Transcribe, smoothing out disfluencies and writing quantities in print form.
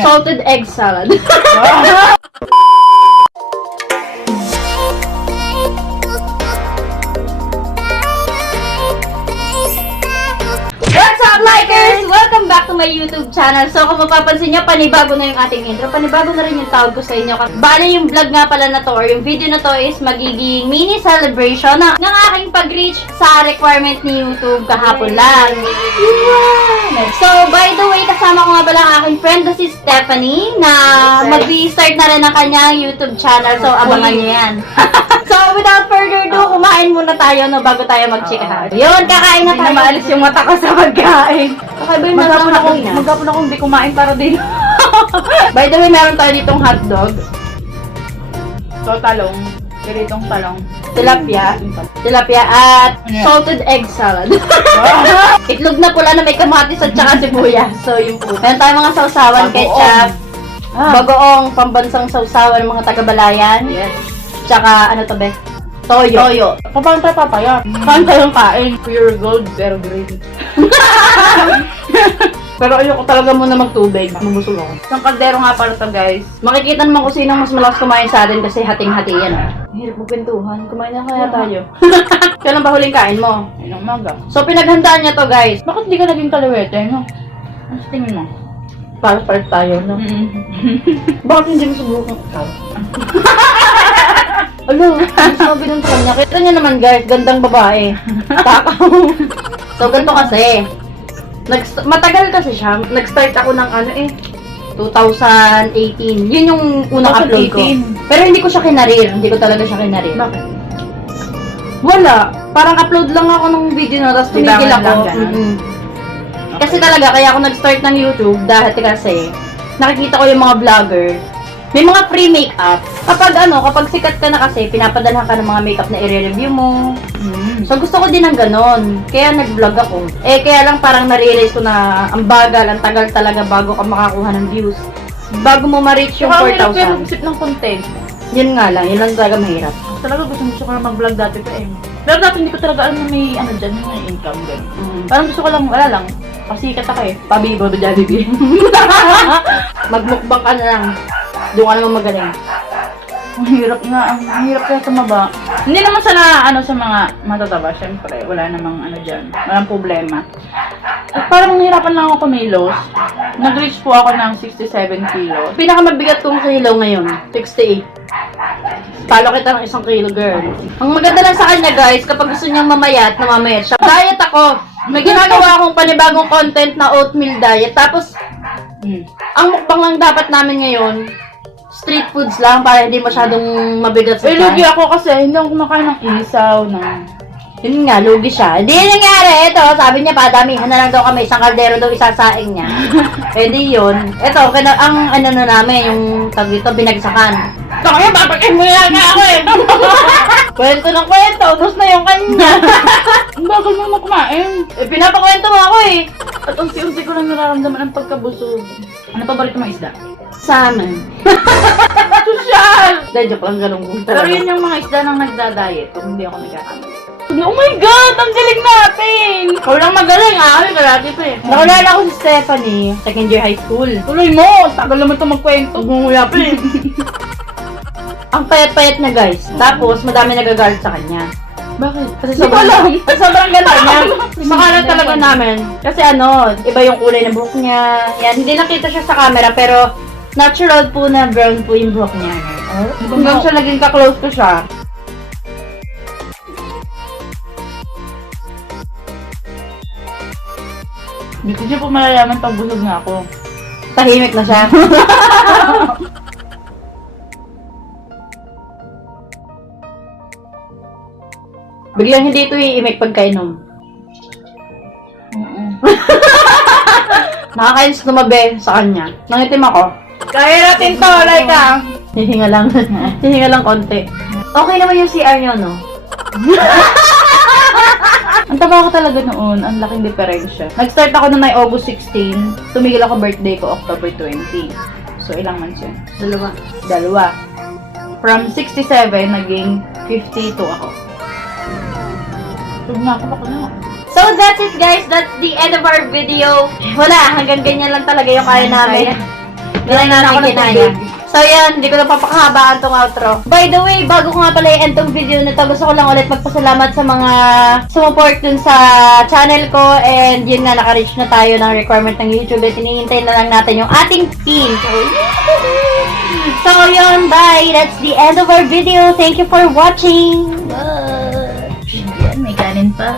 Salted egg salad. What's up, likers? Welcome back to my YouTube channel. So, kung mapapansin nyo, panibago na yung ating intro. Panibago na rin yung tawag ko sa inyo. Bali, yung vlog nga pala na to, or yung video na to is magiging mini celebration ng aking pag-reach sa requirement ni YouTube kahapon lang. So, by the way, kasama ko nga pala ang aking friend na si Stephanie na mag-start na rin ang kanyang YouTube channel. So, abangan niyo yan. So, without further ado, kumain muna tayo no, bago tayo mag-chikahan. Yun, kakain na tayo. Maalis yung mata ko sa pagkain. Okay ba yung maghapon akong hindi kumain para din. By the way, meron tayo ditong hotdog. So, talong. Ganitong talong. Tilapia at salted egg salad. Itlog na pula na may kamatis at saka sibuyas. So, yung po. Meron tayong mga sausawan, ketchup, bagoong pambansang sausawan ng mga taga-Balayan. Yes. Tsaka, ano to be? Toyo. Paano tayo papaya? Saan tayong kain? Pure gold, pero green. Pero ayoko talaga muna magtubig. Mabusog ako. Isang kaldero nga para to, guys. Makikita naman kung sino mas malakas kumain sa atin kasi hating-hati yan. Hirap magkwentuhan. Kumain na kaya tayo. Kailan ba huling kain mo? Ayun ang maga. So, pinaghandaan niya to, guys. Bakit di ka naging kalawete, no? Ano sa tingin mo? Para tayo, no? Bakit hindi mo subukan? Alo, ang sabi ng kanya. Kita niya naman, guys, gandang babae. Takaw. So, ganito kasi. Matagal kasi siya. Nag-start ako ng 2018. Yun yung unang upload ko. 2018. Pero hindi ko siya kinarir. Hindi ko talaga siya kinarir. Bakit? Wala. Parang upload lang ako ng video na tapos tumigil Bilangan ako. lang ganun. Mm-mm. Kasi talaga, kaya ako nag-start ng YouTube dahil kasi nakikita ko yung mga vlogger. May mga free makeup. Kapag sikat ka na kasi, pinapadalhan ka ng mga makeup na i-review mo. So, gusto ko din ng ganon. Kaya nag-vlog ako. Kaya lang parang na-realize ko na ang bagal, ang tagal talaga bago ka makakuha ng views. Bago mo ma-reach yung Saka hirap kayo 4,000. mag-isip ng content. Yun nga lang, yun lang talaga mahirap. Talaga gusto ko na mag-vlog dati pa eh. Pero dati hindi ko talaga may dyan, may income din. Parang gusto ko lang, wala lang. Kasi sikat ako eh. Pabibo do Jollibee. Magmukbang ka na lang. Doon ka naman magaling. Ang hirap nga, ang hirap kaya tumaba. Hindi naman sa sa mga matataba, syempre. Wala namang dyan. Walang problema. At parang nahirapan lang ako kumilos. Nag-reach po ako ng 67 kilos. Pinakamabigat kong kilo ngayon, 68. Talo kita ng 1 kilo, girl. Ang maganda lang sa kanya, guys, kapag gusto niyang mamayat, namamayat siya. Diet ako. May ginagawa akong panibagong content na oatmeal diet. Tapos, ang mukbang lang dapat namin ngayon, street foods lang para hindi masyadong mabigat sa Lugi tiyan. ako kasi hindi ako kumakain ng isaw, Yun nga, lugi siya. Hindi nangyari. Ito, sabi niya, padamihan na lang daw kami. Isang kaldero daw isasaing niya. Di yun. Ito, ang na namin, yung tag dito, binagsakan. Kaya papakin mo yan nga ako eh! Kwento ng kwento, ubos na yung kanya. Ang bagal mo kumain. Pinapakwento mo ako eh. At unti-unti ko lang nararamdaman ang pagkabusog. Ano paborito mong isda? Salmon. Sosyal! Dahil joke lang ganun kung Pero yun yung mga isda nang nagda-diet kung hindi ako nagkakamali. Oh my God! Ang galing natin! Ikaw lang magaling ah. Kami kalati pa eh. Nakulala ko si Stephanie, second year high school. Tuloy mo! Tagal naman ito magkwento. Gumuya pa eh. Ang payat-payat na guys. Tapos, madami nagagalit sa kanya. Bakit? Kasi Hindi ko alam. sobrang ganda niya. Makalat talaga namin. Kasi iba yung kulay ng buhok niya. Yan, hindi nakita siya sa camera pero natural po na brown po yung buhok niya. Hanggang siya naging ka-close ko siya. Hindi ko siya po malalaman pag busog na ako. Tahimik na siya. Biglang hindi ito iimik pagkainom. Nakakainis tumabi sa kanya. Nangitim ako. Kaya natin to, Laika! Hihinga lang. Hihinga lang konti. Okay naman yung CR nyo, no? Ang taba ko talaga noon, ang laking diferensya. Nag-start ako na may August 16, tumigil ako birthday ko October 20. So, ilang months yun? Dalawa. From 67, naging 52 ako. Tug na ako, baka na. So that's it guys, that's the end of our video. Wala, hanggang ganyan lang talaga yung kaya namin. Hindi na natin Ako ng kinaya. tubig. So yan, hindi ko na papakahabaan tong outro. By the way, bago ko nga pala i-end tong video na to, gusto ko lang ulit magpasalamat sa mga sumuport dun sa channel ko. And yun nga, naka-reach na tayo ng requirement ng YouTube. At hinihintay na lang natin yung ating pin. So yun, bye! That's the end of our video. Thank you for watching! Bye! Yan, may kanin pa.